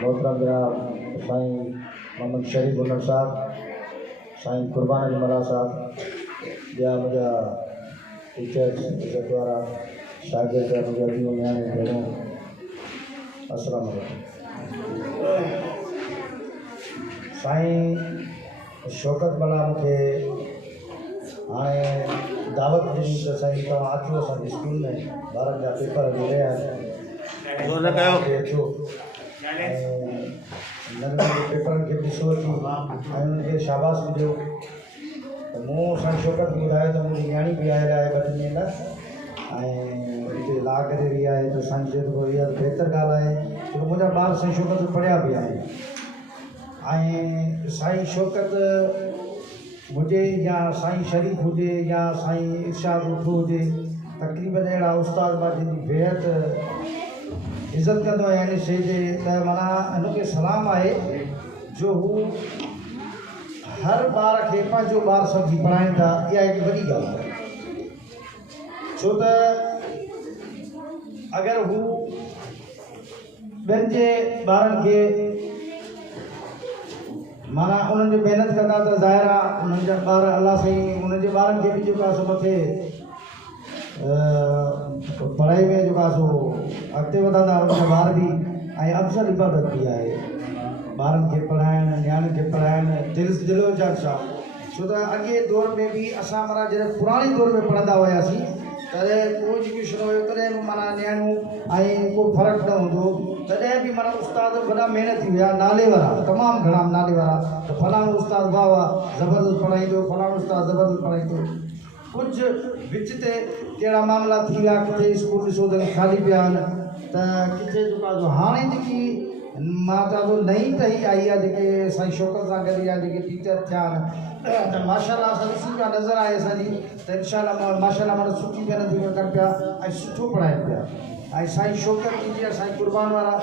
मोहतरम जनाब साईं मोहम्मद शरीफ उल्लर साहब, साईं कुर्बान अली मला साहब, ॿिया मुंहिंजा टीचर्स इज़त वारा शागिर्द मुंहिंजा अजीम नियाणे भेणूं, अस्सलाम वालेकुम। साईं शौकत मला मूंखे हाणे दावत ॾिनी त साईं तव्हां अचो असांजे स्कूल में, ॿारनि जा पेपर हली रहिया आहिनि, अचो नंढनि जे पेपरनि खे ॾिसो अची ऐं उन्हनि खे शाबाश ॾिजो। त मूं साईं शौकत ॿुधायो त मुंहिंजी नियाणी बि आयल आहे ॿ टिनि ॾींहंनि लाइ ऐं हिते ला करे रही आहे, त साईं चए थो इहा बहितर ॻाल्हि आहे छो मुंहिंजा ॿार साईं शौकत पढ़िया बि आहिनि। ऐं साईं शौकत हुजे या साईं शरीफ हुजे या साईं इरशाद उठो हुजे, तक़रीबन अहिड़ा उस्ताद मां जिनकी बेहद इज़त कंदो आहियां हिन शइ जे, त माना हिनखे सलाम आहे जो हू हर ॿार खे पंहिंजो ॿार सम्झी पढ़ाइनि था। इहा हिकु वॾी ॻाल्हि आहे, छो त अगरि हू ॿियनि जे ॿारनि खे माना उन्हनि जो महिनत कंदा त ज़ाहिर आहे उन्हनि जा ॿार अलाह साईं उन्हनि जे ॿारनि खे बि जेको आहे सो मथे पढ़ाई में जेको आहे सो अॻिते वधंदा उनजा ॿार बि, ऐं अफ़ज़ल इबादत बि आहे ॿारनि खे पढ़ाइणु, नियाणियुनि खे पढ़ाइणु दिलो जान सां। छो त अॻे दौर में बि असां माना जॾहिं पुराणे दौर में पढ़ंदा हुआसीं तॾहिं को एजुकेशन हुयो, तॾहिं बि माना नियाणियूं ऐं को फ़र्क़ु न हूंदो, तॾहिं बि माना उस्ताद वॾा महिनती हुआ, नाले वारा तमामु घणा नाले वारा, त फलाणो उस्ताद वाह वाह ज़बरदस्त पढ़ाईंदो, फलाणो उस्ताद ज़बरदस्त पढ़ाईंदो। कुझु विच ते कहिड़ा मामला थी विया, किथे स्कूल ॾिसो त ख़ाली पिया आहिनि, त किथे जेको आहे हाणे जेकी मां चवां थो नई टही आई आहे, जेके साईं शौकत सां गॾु या जेके टीचर थिया आहिनि, त माशाल्लाह असां ॾिसी पिया नज़र आहे असांजी, त इनशाअल्लाह माशाल्लाह माना सुठी महिनत कनि पिया ऐं सुठो पढ़ाइनि पिया। ऐं साईं शौकत जी जीअं साईं कुर्बान वारा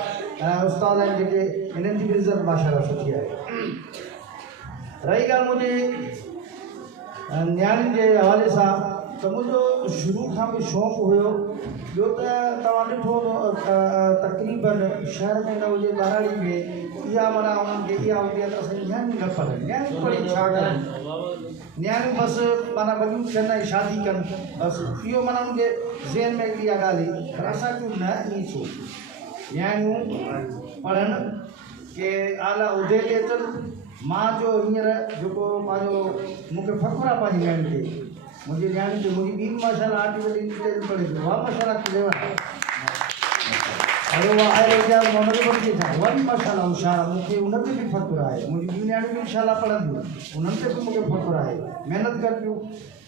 उस्ताद आहिनि जेके, हिननि जी बि इज़त माशाल्लाह सुठी आहे। रही ॻाल्हि मुंहिंजी नियाणियुनि जे हवाले सां, त मुंहिंजो शुरू खां बि शौक़ु हुयो। ॿियो त तव्हां ॾिठो तक़रीबन शहर में न हुजे ॿारड़ी में इहा माना उन्हनि खे इहा हूंदी आहे त असांजी नियाणियूं न पढ़नि, नियाणियूं पढ़ी छा कनि, नियाणियूं बसि माना वॾियूं थियनि ऐं शादी कनि, बसि इहो माना उन्हनि खे ज़हन में हिकिड़ी इहा ॻाल्हि हुई। पर असां चयूं न ईअं छो, नियाणियूं पढ़नि के आला उहिदे ते अचनि। मां जो हींअर जेको पंहिंजो मूंखे फ़ख़ुरु आहे पंहिंजी नियाणी ते, मुंहिंजी नियाणी ते मुंहिंजी ॿी माशाल्लाह आर्टिकल इंजीनियरिंग पढ़े थी, वाह माशाल्लाह क्लेवर अरे वाह आहे मोहम्मद वठी था वरी माशाल्लाह होशियार, मूंखे उन ते बि फ़ख़ुरु आहे। मुंहिंजी ॿियूं नियाणियूं बि इंशाल्लाह पढ़ंदियूं, उन्हनि ते बि मूंखे फ़ख़ुरु आहे, महिनत कनि पियूं।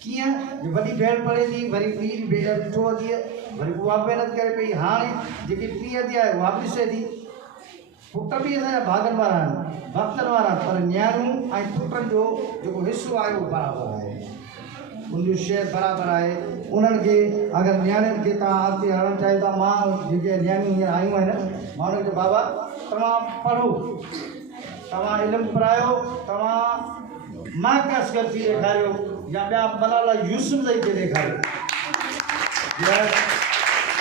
कीअं वॾी भेण पढ़े थी, वरी ॿी भेण ॾिठो धीअ, वरी उहा महिनत करे पई, हाणे जेकी टीह थी आहे उहा बि ॾिसे थी। पुट बि असांजा भाॻनि वारा आहिनि, वक़्तनि वारा, पर नियाणियूं ऐं पुटनि जो जेको हिसो आहे उहो बराबरि आहे, उनजो शेयर बराबरि आहे। उन्हनि खे अगरि नियाणियुनि खे तव्हां अॻिते हणणु चाहियो था, मां जेके नियाणियूं हींअर आयूं आहिनि मां उन्हनि खे बाबा तव्हां पढ़ो, तव्हां इल्मु पढ़ायो, तव्हां मार्क अस्कर थी ॾेखारियो या ॿिया मलाला यूसुफ़ज़ई खे ॾेखारियो।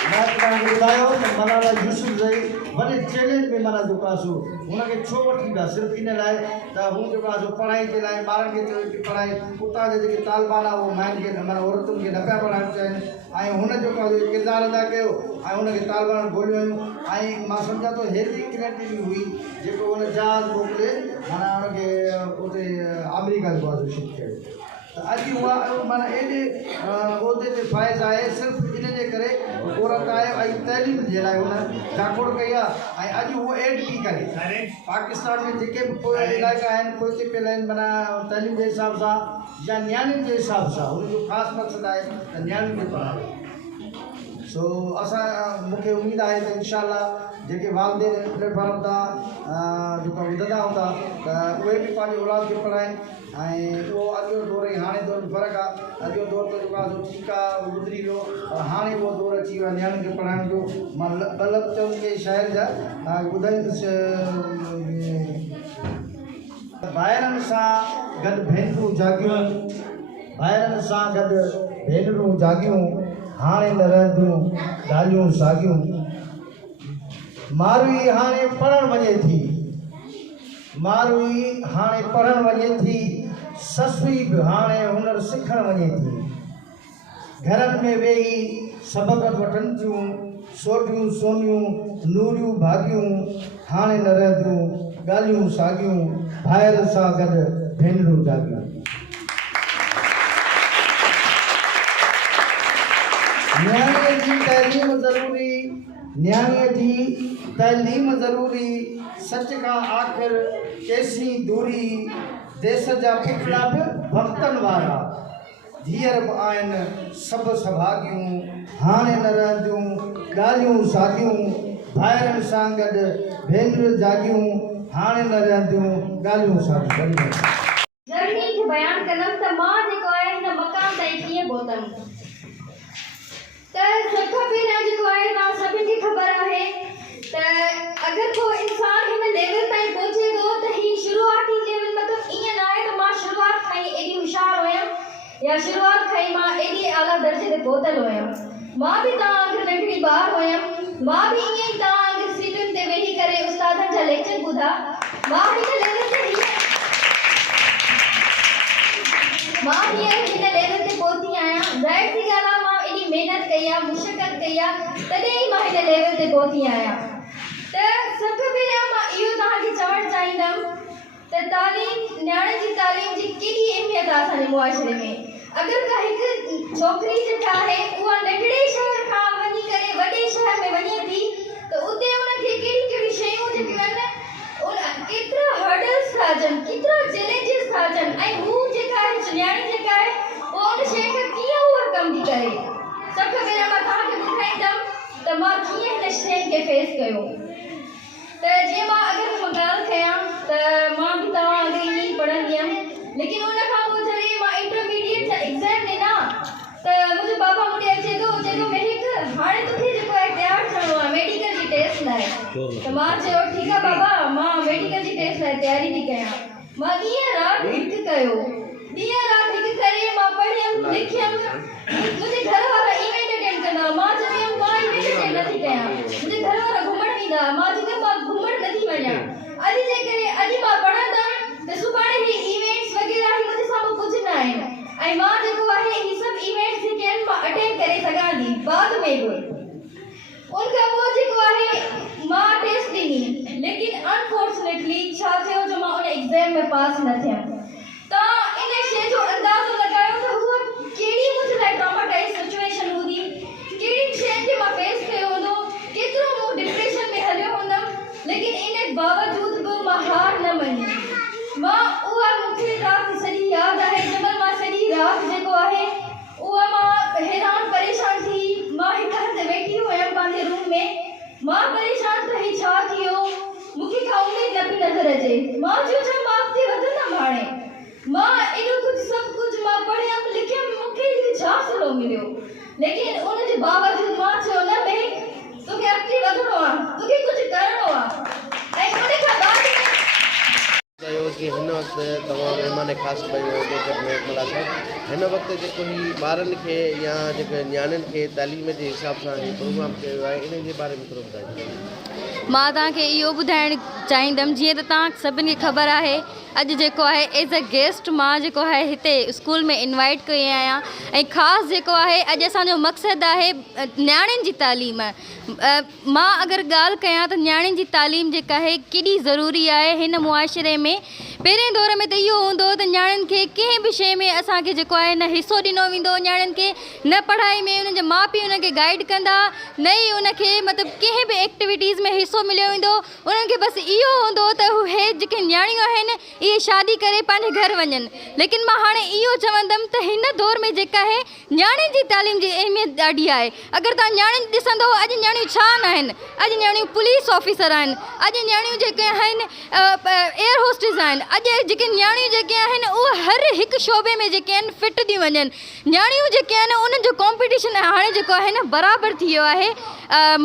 मां तव्हांखे ॿुधायो त मलाला यूसुफ़ज़ई वॾे चैलेंज में माना जेको आहे सो हुनखे छो वठी विया, सिर्फ़ु इन लाइ त हू जेको आहे सो पढ़ाई जे लाइ ॿारनि खे चयो की पढ़ाई, उतां जा जेके तालिबान आहे उहो माइनि खे माना औरतुनि खे न पिया पढ़ाइणु चाहिनि, ऐं हुन जेको आहे किरदारु अदा कयो ऐं हुनखे तालिबान ॻोल्हियो। ऐं मां सम्झां थो हेतिरी क्रिएटिविटी हुई जेको हुन जहाज़ मोकिले माना हुनखे उते अमेरिका जेको आहे सो शिफ्ट कयो। त अॼु उहा माना एॾे उहिदे ते फ़ाइज़ आहे, सिर्फ़ु इन जे करे औरत आहे ऐं तइलीम जे लाइ हुन जाकोड़ कई आहे। ऐं अॼु उहो एड थी करे पाकिस्तान में जेके बि पोइ इलाइक़ा आहिनि, पोइ पियल आहिनि माना तइलीम जे हिसाब सां या नियाणियुनि जे हिसाब सां, हुनजो ख़ासि मक़सदु आहे त नियाणियुनि खे पढ़ायो। सो असां मूंखे उमेदु आहे त इनशाअल्लाह जेके वालदेन प्लेटफॉर्म तां जेका ॿुधंदा हूंदा त उहे बि पंहिंजे औलाद खे पढ़ाइनि। ऐं उहो अॻियो दौर ऐं हाणे दौर में फ़र्क़ु आहे, अॻियो दौर त जेको आहे ठीकु आहे गुज़री वियो, पर हाणे उहो दौर अची वियो आहे नियाणियुनि खे पढ़ाइण जो। मां ॿ लफ़्ज़ चवंदुसि के शाइर जा ॿुधाईंदुसि, ॿाहिरनि सां गॾु भेनरूं जागियूं, ॿाहिरनि सां गॾु भेनरूं जागियूं, हाणे न रहंदियूं ॻाल्हियूं साॻियूं। मारुई हाणे पढ़ण वञे थी, मारुई हाणे पढ़ण वञे थी, ससुई बि हाणे हुनर सिखण वञे थी। घरनि में वेही सभु गॾु वठनि थियूं सोढियूं सोनियूं नूरियूं भाॼियूं, हाणे न रहंदियूं ॻाल्हियूं साॻियूं, भाइर सां गॾु भेनरूं जाॻियूं। न्याणीअ जी तइलीम ज़रूरी, न्याणीअ जी तइलीम ज़रूरी, सच खां आख़िर केसी दूरी, देश जा पुतला बि वक़्तनि वारा, धीअर बि आहिनि सभु सभागियूं, हाणे न रहंदियूं ॻाल्हियूं साॻियूं, भाइरनि सां गॾु भेनरूं जाॻियूं, हाणे न रहंदियूं ॻाल्हियूं साॻियूं। जर्नी खे बयान कंदमि त मां जेको आहे हिन मक़ाम ताईं कीअं पहुतमि। त सभ खां पहिरियों जेको आहे तव्हां सभिनी खे ख़बर आहे त अगरि को इंसान हिन लेवल ताईं पहुचे थो त ही शुरूआती लेवल, मतिलबु ईअं न आहे त मां शुरूआत खां ई एॾी होशियारु हुयमि या शुरूआत खां ई मां एॾी आला दर्जे ते पहुतल हुयमि। मां बि तव्हां वांगुरु नंढड़ी ॿार हुयमि, मां बि ईअं ई तव्हां वांगुरु सीटुनि ते वेही करे उस्तादनि जा लेक्चर ॿुधा। मां हिन लेवल ते पहुती आहियां। ज़ाहिर सी ॻाल्हि आहे मां एॾी महिनत कई आहे, मुशक़त कई आहे, तॾहिं ई मां हिन लेवल ते पहुती आहियां। त सभ खां पहिरियों मां इहो तव्हांखे चवणु चाहींदमि त तालीम, न्याणे जी तालीम जी केॾी अहमियत आहे असांजे मुआशिरे में। अगरि का हिकु छोकिरी जेका आहे उहा नंढड़े शहर खां वञी करे वॾे शहर में वञे थी त उते उनखे कहिड़ी कहिड़ी शयूं जेके आहिनि केतिरा हर्डल्स था अचनि, केतिरा चैलेंजिस था अचनि, ऐं हू जेका आहे न्याणी जेका आहे उहा उन शइ खे कीअं ओवरकम थी करे। सभ खां पहिरियों मां तव्हांखे ॿुधाईंदमि त मां कीअं हिन शयुनि खे फेस कयो। त जीअं मां अगरि मां ॻाल्हि कयां त मां बि तव्हां अॻे ईअं ई पढ़ंदी हुयमि, लेकिन उन खां पोइ जॾहिं मां इंटरमीडिएट जा एग्ज़ाम ॾिना त मुंहिंजो पापा मूंखे अचे थो मेहिक हाणे तोखे जेको आहे तयारु थियणो आहे मेडिकल जी टेस्ट लाइ। त मां चयो ठीकु आहे बाबा, मां मेडिकल जी टेस्ट लाइ तयारी थी कयां। मां ॾींहं राति हिकु कयो, ॾींहं राति हिकु करे मां पढ़ियमि लिखियमि। मुंहिंजे घर वारा इवेंट अटेंड कंदा, मां चवंदी मां इवेंट अटेंड नथी कयां। मुंहिंजे घर वारा घुमण वेंदा, मां चवंदी मां घुमण नथी वञा। अॼु जे करे अॼु मां पढ़ंदमि त सुभाणे ही इवेंट्स वग़ैरह ही मुंहिंजे साम्हूं कुझु न आहिनि, ऐं मां जेको आहे ही सभु इवेंट्स जेके आहिनि मां अटेंड करे सघां थी बाद में बि। उन खां पोइ जेको आहे मां टेस्ट ॾिनी, लेकिन अनफॉर्चुनेटली छा थियो जो मां उन एग्ज़ाम में पास न थियमि। तव्हां इन शइ जो अंदाज़ो लॻायो त हूअ कहिड़ी मुंहिंजे लाइ ट्रॉमाटाइज़ सिचुएशन हूंदी, कहिड़ी शयुनि खे मां फेस कयो हूंदो, केतिरो मूं डिप्रेशन में हलियो हूंदमि। लेकिन इन बावजूद बि मां हार न मञी। मां उहा मूंखे राति सॼी यादि आहे, जंहिंमहिल मां सॼी राति जेको आहे उहा मां हैरान परेशान थी। मां हिकु हंधि वेठी हुयमि पंहिंजे रूम में, मां परेशान त ही छा थियो, मूंखे का उमेद न पई नज़र अचे। मां चयो छा मां अॻिते वधंदमि हाणे। मां एॾो कुझु सभु कुझु मां पढ़ियमि लिखियमि, मूंखे इहो छा सिलो मिलियो। लेकिन उनजे बावजूद मां चयो न भेण, तोखे अॻिते वधिणो आहे, तोखे कुझु करिणो आहे। ऐं उन खां बाद चयो कि हिन वक़्तु तव्हां महिमान ख़ासि कयो हिन वक़्तु जेको ही ॿारनि खे या जेके नियाणियुनि खे तालीम जे हिसाब सां ही प्रोग्राम कयो आहे, इन जे बारे में थोरो ॿुधाइजो। मां तव्हांखे इहो ॿुधाइणु चाहींदमि, जीअं त तव्हां सभिनी खे ख़बर आहे अॼु जेको आहे एज़ अ गेस्ट मां जेको आहे हिते स्कूल में इनवाइट कई आहियां, ऐं ख़ासि जेको आहे अॼु असांजो मक़सदु आहे नियाणियुनि जी तालीम। मां अगरि ॻाल्हि कयां त नियाणियुनि जी तालीम जेका आहे केॾी ज़रूरी आहे हिन मुआशिरे में। पहिरें दौर में त इहो हूंदो त नियाणियुनि खे कंहिं बि शइ में असांखे जेको आहे न हिसो ॾिनो वेंदो, नियाणियुनि खे न पढ़ाई में उन्हनि जा माउ पीउ उनखे गाइड कंदा, न ई उनखे मतिलबु कंहिं बि एक्टिविटीज़ में हिसो मिलियो वेंदो। उन्हनि खे बसि इहो हूंदो त उहे जेके नियाणियूं आहिनि इहे शादी करे पंहिंजे घर वञनि। लेकिन मां हाणे इहो चवंदमि त हिन दौर में जेका आहे नियाणियुनि जी तालीम जी अहमियत ॾाढी आहे। अगरि तव्हां नियाणियुनि ॾिसंदो, अॼु नियाणियूं छा न आहिनि, अॼु नियाणियूं पुलिस ऑफिसर आहिनि, अॼु नियाणियूं जेके आहिनि एयर होस्टेस आहिनि, अॼु जेके न्याणियूं जेके आहिनि उहे हर हिकु शोबे में जेके आहिनि फिट थी वञनि। न्याणियूं जेके आहिनि उन्हनि जो कॉम्पिटिशन हाणे जेको आहे न बराबरि थी वियो आहे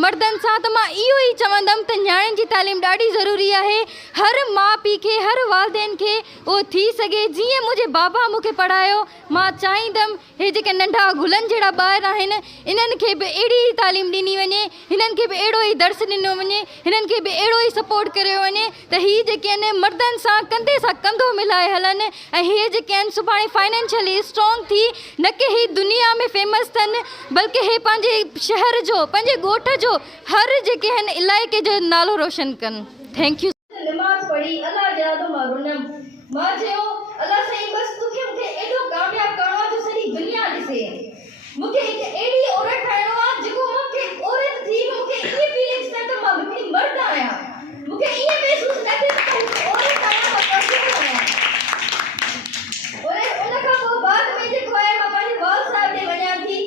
मर्दनि सां। त मां इहो ई चवंदमि त न्याणियुनि जी तालीम ॾाढी ज़रूरी आहे। हर माउ पीउ खे हर वालदेन खे उहो थी सघे जीअं मुंहिंजे बाबा मूंखे पढ़ायो, मां चाहींदमि हे जेके नंढा गुलनि जहिड़ा ॿार आहिनि इन्हनि खे बि अहिड़ी ई तालीम ॾिनी वञे, हिननि खे बि अहिड़ो ई दर्स ॾिनो वञे, हिननि खे बि अहिड़ो ई सपोर्ट कयो वञे त हीअ जेके आहिनि मर्दनि सां कंधे सां कंधो मिलाए हलनि ऐं हीअ जेके आहिनि सुभाणे फाइनेंशियली स्ट्रॉन्ग थी न कि ही दुनिया में फेमस थियनि बल्कि हे पंहिंजे शहर जो पंहिंजे ॻोठ जो हर जेके आहिनि इलाइक़े जो नालो रोशन कनि। Thank you. नमाज़ पढ़ी अल्लाह जा तो मारुनम मां चयो अल्लाह सही बस तुखे मूंखे एॾो कामयाब करणो आहे जो सॼी दुनिया ॾिसे। मूंखे हिकु अहिड़ी औरत ठाहिणो आहे जेको मूंखे औरत थी मूंखे इहे फीलिंग्स न त मां हिकिड़ी मर्द आहियां। मूंखे इहे महसूस न थिए त मां औरत आहियां, मां पॉसिबल आहियां। और उन खां पोइ बाद में जेको आहे मां पंहिंजे वाल साहिब ॾे वञा थी,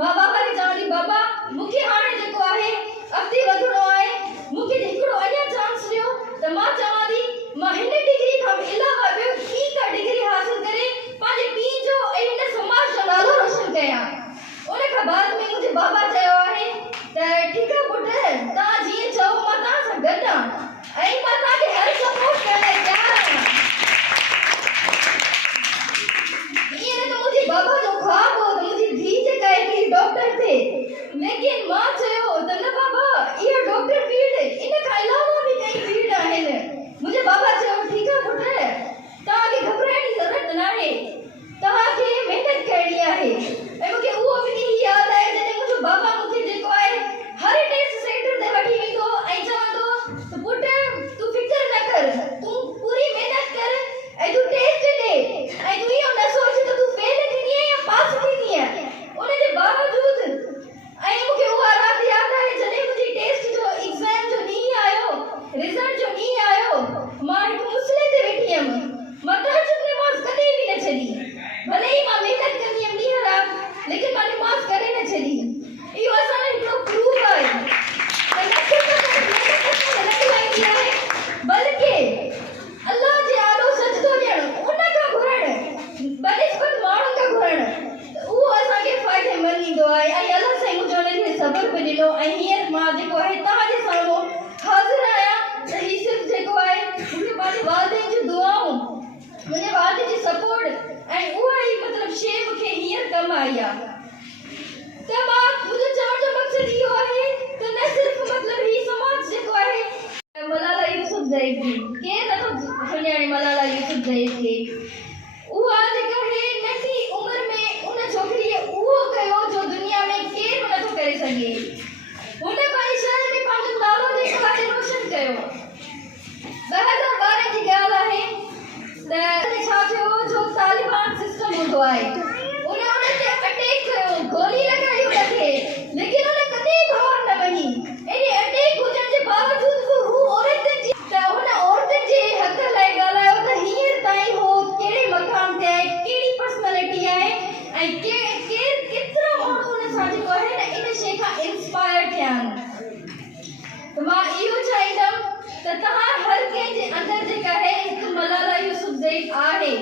मां बाबा खे चवां थी बाबा मूंखे हाणे जेको आहे अॻिते वधिणो आहे, मूंखे हिकिड़ो अञा चांस ॾियो त मां चवां थी मां हिन डिग्री खां अलावा ॿियो ॿी का डिग्री हासिल करे पंहिंजे पीउ जो ऐं हिन समाज जो नालो रोशन कयां। उन खां बाद में मुंहिंजे बाबा चयो आहे त ठीकु आहे पुटु तव्हां जीअं चओ मां तव्हां सां गॾु आहियां ऐं मां तव्हांखे हर सपोर्ट करण लाइ तयारु आहियां। ईअं त मुंहिंजे बाबा जो ख्वाबु हो त मुंहिंजी धीउ जेका आहे हिकिड़ी डॉक्टर थिए, लेकिन मां चयो त न बाबा इहा डॉक्टर फील्ड इन खां अलावा बि कई फील्ड आहिनि। मुंहिंजे बाबा चयो ठीकु आहे पुटु तव्हांखे घबराइण जी ज़रूरत न आहे, तव्हांखे महिनत करणी आहे। ऐं मूंखे उहो बि ॾींहुं यादि आहे जॾहिं मुंहिंजो बाबा मूंखे जेको आहे हर टेस्ट सेंटर ते वठी वेंदो ऐं चवंदो त पुटु तूं फिकर न कर, तूं पूरी महिनत कर ऐं तूं टेस्ट ॾे ऐं तूं इहो न सोच त तूं फेल थींदीअ या पास थींदीअ। उनजे बावजूद ऐं मूंखे उहा राति यादि आहे जॾहिं मुंहिंजी टेस्ट जो एग्ज़ाम जो ॾींहुं आयो, रिज़ल्ट जो ॾींहुं आयो, मां हिकु मुसले ते वेठी हुयमि। मां तहज्जुद नमाज़ कॾहिं बि न छॾी, भले ई मां महिनत कंदी हुयमि ॾींहुं राति, लेकिन मां नमाज़ करे न छॾी। इहो असां लाइ हिकिड़ो प्रूफ आहे त न सिर्फ़ु न खिलाईंदी आहे बल्कि अल्लाह जे आॾो सजदो ॾियणु उन खां घुरणु बनिस्बत माण्हुनि खां घुरणु त उहो असांखे फ़ाइदेमंद ईंदो आहे। ऐं अल्लाह साईं मुंहिंजो उन्हनि खे सब्र बि ॾिनो ऐं हींअर मां जेको आहे तव्हांजे साम्हूं हाज़िर आहियां त हीउ सिर्फ़ु जेको आहे मूंखे पंहिंजे वालिदेन जूं दुआऊं, मुंहिंजे वालिदेन जी सपोर्ट ऐं उहा ई मतिलबु शइ मूंखे हींअर कमु आई आहे। त मां मुंहिंजो चवण जो मक़सदु इहो आहे त न सिर्फ़ु मतिलबु हीउ समाज जेको आहे मलाला यूसुफ़ज़ई जी केरु नथो सुञाणे मलाला यूसुफ़ज़ई खे, उहा जेका आहे नंढी उमिरि में उन छोकिरीअ उहो कयो जो दुनिया में केरु नथो करे सघे। हुन पंहिंजे शहर में पंहिंजो नालो जेको आहे रोशन कयो। 2012 जी ॻाल्हि आहे त छा थियो जो तालिबान सिस्टम हूंदो आहे उन ते अटैक कयो, गोली लॻाई हुनखे, लेकिन उन कॾहिं हार न मञी। एॾे अटैक हुजण जे बावजूद बि हू औरतुनि जी त हुन औरतुनि जे हक़ लाइ ॻाल्हायो त हींअर ताईं हो कहिड़े मक़ाम ते आहे, कहिड़ी पर्सनैलिटी आहे ऐं केतिरा माण्हू हुन सां जेको आहे न इन शइ खां इंस्पायर थिया आहिनि। त मां इहो चाहींदमि त तव्हां हर कंहिंजे अंदरि जेका आहे हिकु मलाला यूसुफ़ज़ई आहे,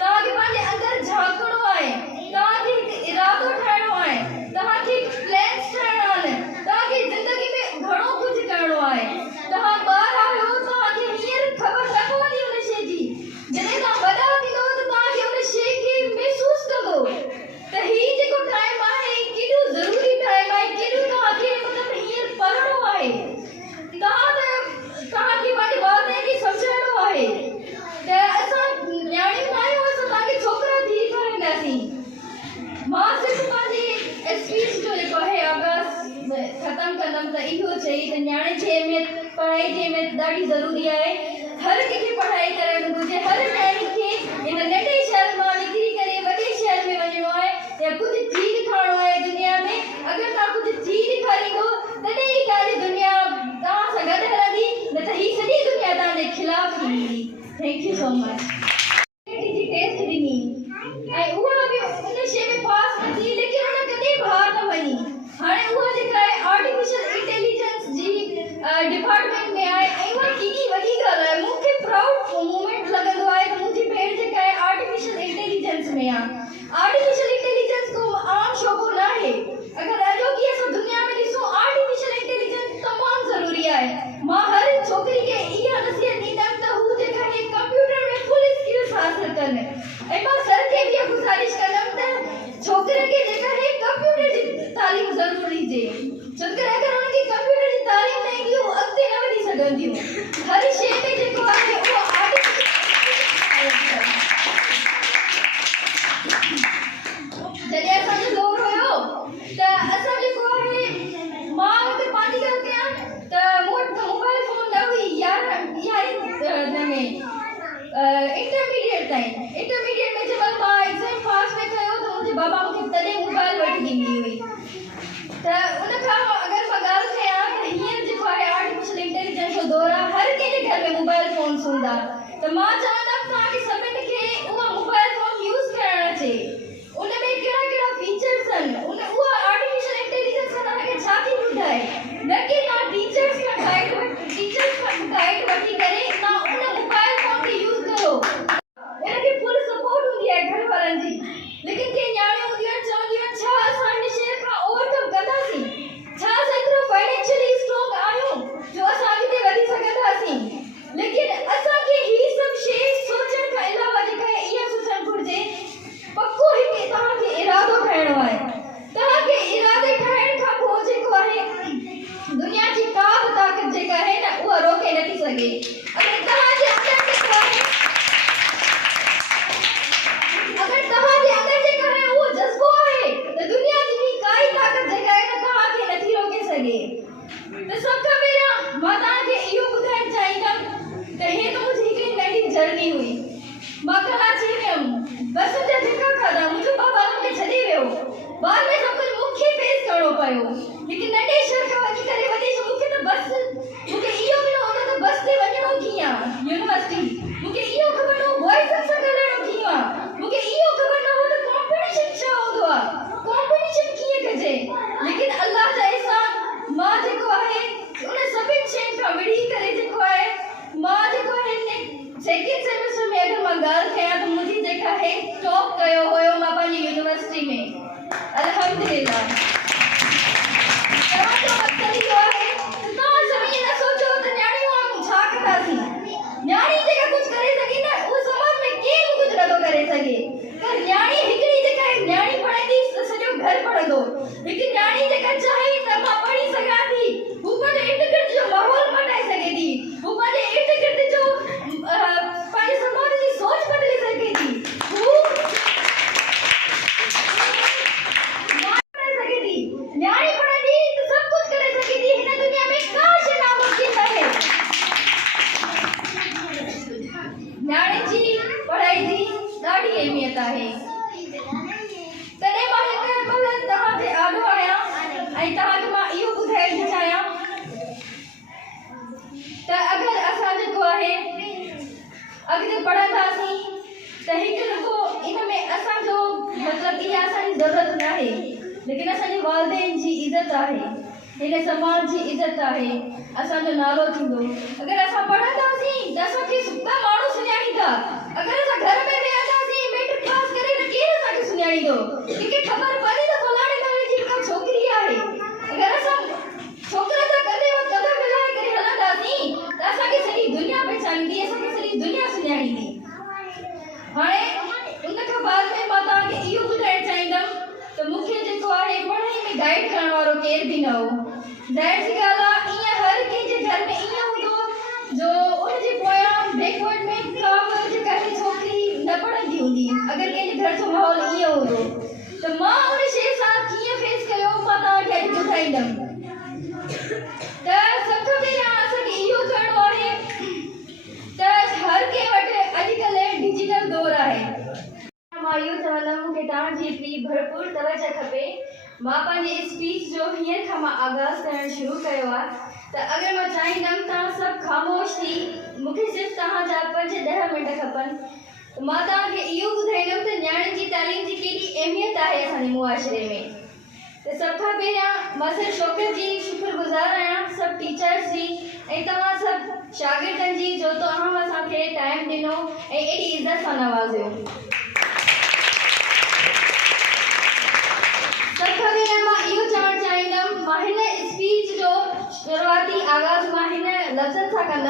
तव्हांखे पंहिंजे अंदरि झांकणो आहे, तव्हांखे हिकु इरादो ठाहिणो आहे, तव्हांखे प्लान्स ठाहिणा आहिनि, तव्हांखे ज़िंदगी में घणो कुझु करिणो आहे। तव्हां ॿार आहियो, तव्हांखे हींअर ख़बर न पवंदी उन शइ जी, जॾहिं तव्हां वॾा थींदो त तव्हांखे उन शइ खे महसूसु कंदो त हीउ जेको टाइम आहे केॾो ज़रूरी टाइम आहे, केॾो तव्हांखे मतिलबु हींअर पढ़णो आहे। तव्हांखे पंहिंजे वालिदेन खे सम्झाइणो आहे त असां न्याणियूं न आहियूं, असां तव्हांखे छोकिरा थी ठाहींदासीं। मां सिर्फ़ु पंहिंजी स्पीच जो जेको आहे आगाज़ ख़तमु कंदमि त इहो चई त न्याणे जी अहमियत, पढ़ाई जी अहमियत ॾाढी ज़रूरी आहे। हर कंहिंखे पढ़ाई करणु घुरिजे, हर न्याणी खे हिन नंढे शहर मां निकिरी करे वॾे शहर में वञिणो आहे या कुझु थी ॾेखारिणो आहे दुनिया में। अगरि तव्हां कुझु थी ॾेखारींदो तॾहिं ई तव्हांजी दुनिया तव्हां सां गॾु हलंदी, न त हीअ सॼी दुनिया तव्हांजे ख़िलाफ़ थींदी। Thank you so much. जी टेस्ट ॾिनी ऐं उहा बि उन शइ में पास न थी, लेकिन हुन कॾहिं बि हार न मञी। हाणे उहा जेका आहे आर्टिफिशियल इंटेलिजेंस जी डिपार्टमेंट में आहे ऐं उहा केॾी वॾी ॻाल्हि आहे। मूंखे प्राउड मोमेंट लॻंदो आहे में इंटरमीडिएट में जब मां एग्जाम पास में कयो तो मुझे बाबा मुझे तॾहिं मोबाइल वठी ॾिनी हुई त उन खां अगरि मां ॻाल्हि कयां त हींअर जेको आहे आर्टिफिशियल इंटेलिजेंस जो दौरु आहे हर कंहिंजे घर में मोबाइल फोन हूंदा त मां चवंदमि तव्हांखे सभिनि खे उहा मोबाइल फोन यूज़ करणु अचे उन में कहिड़ा कहिड़ा फीचर्स आहिनि उहा आर्टिफिशियल इंटेलिजेंस तव्हांखे छा थी ॿुधाए न कि तव्हां टीचर्स खां गाइड वठी करे तव्हां उन मोबाइल फोन खे यूज़ करो उनखे फुल सपोर्ट हूंदी आहे घर वारनि जी लेकिन के न्याणियूं हूंदियूं आहिनि चवंदियूं आहिनि छा असां हिन शइ खां ओवरकम कंदासीं छा असां एतिरो फाइनेंशियली स्ट्रॉन्ग आहियूं जो असां अॻिते वधी सघंदासीं लेकिन असांखे ही सभु शइ सोचण खां अलावा जेका आहे इहा सोचणु घुरिजे पको हिकु तव्हांखे इरादो ठाहिणो आहे तव्हांखे इरादे ठाहिण खां पोइ जेको आहे दुनिया जी का बि ताक़त जेका आहे न उहा रोके नथी सघे अगरि तव्हांजे अंदरि जेको आहे उहो जज़्बो आहे त दुनिया जी ॿी काई ताक़त जेका आहे न तव्हांखे नथी रोके सघे त सभ खां पहिरियों मां तव्हांखे इहो ॿुधाइणु चाहींदमि त हे त मुंहिंजी हिकिड़ी नंढी जर्नी हुई मां कराची वियमि बस जा धिका खाधा मुंहिंजो बाबा मूंखे छॾे वियो बाद में सभु कुझु मूंखे फेस करिणो पियो लेकिन नंढे शहर खां वञी करे वॾे मूंखे त बस मूंखे इहो बि न हूंदो त बस ते वञिणो कीअं यूनिवर्सिटी मूंखे इहो ख़बर न हो बॉयज़नि सां ॻाल्हाइणो कीअं आहे मूंखे इहो ख़बर न हो त कॉम्पिटिशन छा हूंदो आहे कॉम्पिटिशन कीअं कजे लेकिन अल्लाह जा एहसान मां जेको आहे उन सभिनि शयुनि खां विड़ी करे जेको आहे मां जेको आहे सेकेंड सेमेस्टर में अगरि मां ॻाल्हि कयां त मुंहिंजी जेका आहे टॉप कयो हुयो मां पंहिंजी यूनिवर्सिटी में अल्हम्दुलिल्लाह तव्हांजो मक़सदु इहो आहे त तव्हां सभई न सोचो त न्याणियूं वांगुरु छा कंदासीं न्याणी जेका कुझु करे सघे न उहो समाज में केर बि कुझु नथो करे सघे पर न्याणी हिकिड़ी जेका आहे न्याणी पढ़ंदी त सॼो घर पढ़ंदो हिकु न्याणी जेका चाहे त मां पढ़ी सघां थी हू पंहिंजे इर्द गिर्द जो माहौल मटाए सघे थी हू पंहिंजे इर्द गिर्द जो पंहिंजे समाज जी सोच बदिले सघे थी हू न्याणी पढ़ंदी त सभु कुझु करे सघे थी हिन दुनिया में का शइ नामुमकिन आहे न्याणी जी पढ़ाई जी ॾाढी अहमियत आहे तॾहिं मां हिन महिल तव्हांखे आॾो आहियां ऐं तव्हांखे मां इहो ॿुधाइण थी चाहियां त अगरि असां जेको आहे अॻिते पढ़ंदासीं त हिकु रुॻो इन में असांजो मतिलबु इहा असांजी ज़रूरत न आहे लेकिन असांजे वालिदैन जी इज़त आहे हिन समाज जी इज़त आहे असांजो नालो थींदो अगरि असां पढ़ंदासीं त असांखे ॿ माण्हू सुञाणींदा अगरि असां घर में वेहंदासीं मैट्रिक पास करे त केरु असांखे सुञाणींदो कंहिंखे ख़बर पवंदी त फलाणे नाले जी का छोकिरी आहे अगरि असां छोकिरे सां कॾहिं कदम मिलाए करे हलंदासीं त असांखे सॼी दुनिया पहचानींदी असांखे सॼी दुनिया सुञाणींदी हाणे उन खां बाद में मां तव्हांखे इहो ॿुधाइणु चाहींदमि त मूंखे जेको आहे पढ़ाई में गाइड करण वारो केर बि न हो ज़ाहिर सी ॻाल्हि आहे ईअं हर कंहिंजे घर में ईअं हूंदो जो उनजे पोयां बैकवर्ड में का बि जेका आहे छोकिरी न पढ़ंदी हूंदी अगरि कंहिंजे घर जो माहौल ईअं हूंदो त मां उन शइ सां कीअं फेस कयो मां तव्हांखे अॼु ॿुधाईंदमि त सभ खां पहिरियां असांखे इहो करिणो आहे त हर कंहिं वटि अॼुकल्ह डिजिटल दौरु आहे मां इहो चवंदमि मूंखे तव्हांजी हिकिड़ी भरपूर तवजह खपे मां पंहिंजे स्पीच जो हींअर खां मां आगाज़ करणु शुरू कयो आहे त अगरि मां चाहींदमि तव्हां सभु ख़ामोश थी मूंखे सिर्फ़ु तव्हांजा 5-10 मिंट खपनि त मां तव्हांखे इहो ॿुधाईंदमि त न्याणियुनि जी तालीम जी केॾी अहमियत आहे असांजे मुआशरे में त सभ खां पहिरियां मां सिर्फ़ु शौक़त जी शुक्रगुज़ार आहियां सभु टीचर्स जी ऐं तव्हां सभु शागिर्दनि जी जो तव्हां असांखे टाइम ॾिनो ऐं एॾी इज़त सां नवाज़ियो सभ खां पहिरियां मां इहो चवणु चाहींदमि मां हिन स्पीच जो शुरूआती आगाज़ मां हिन लफ़्ज़नि सां कंदमि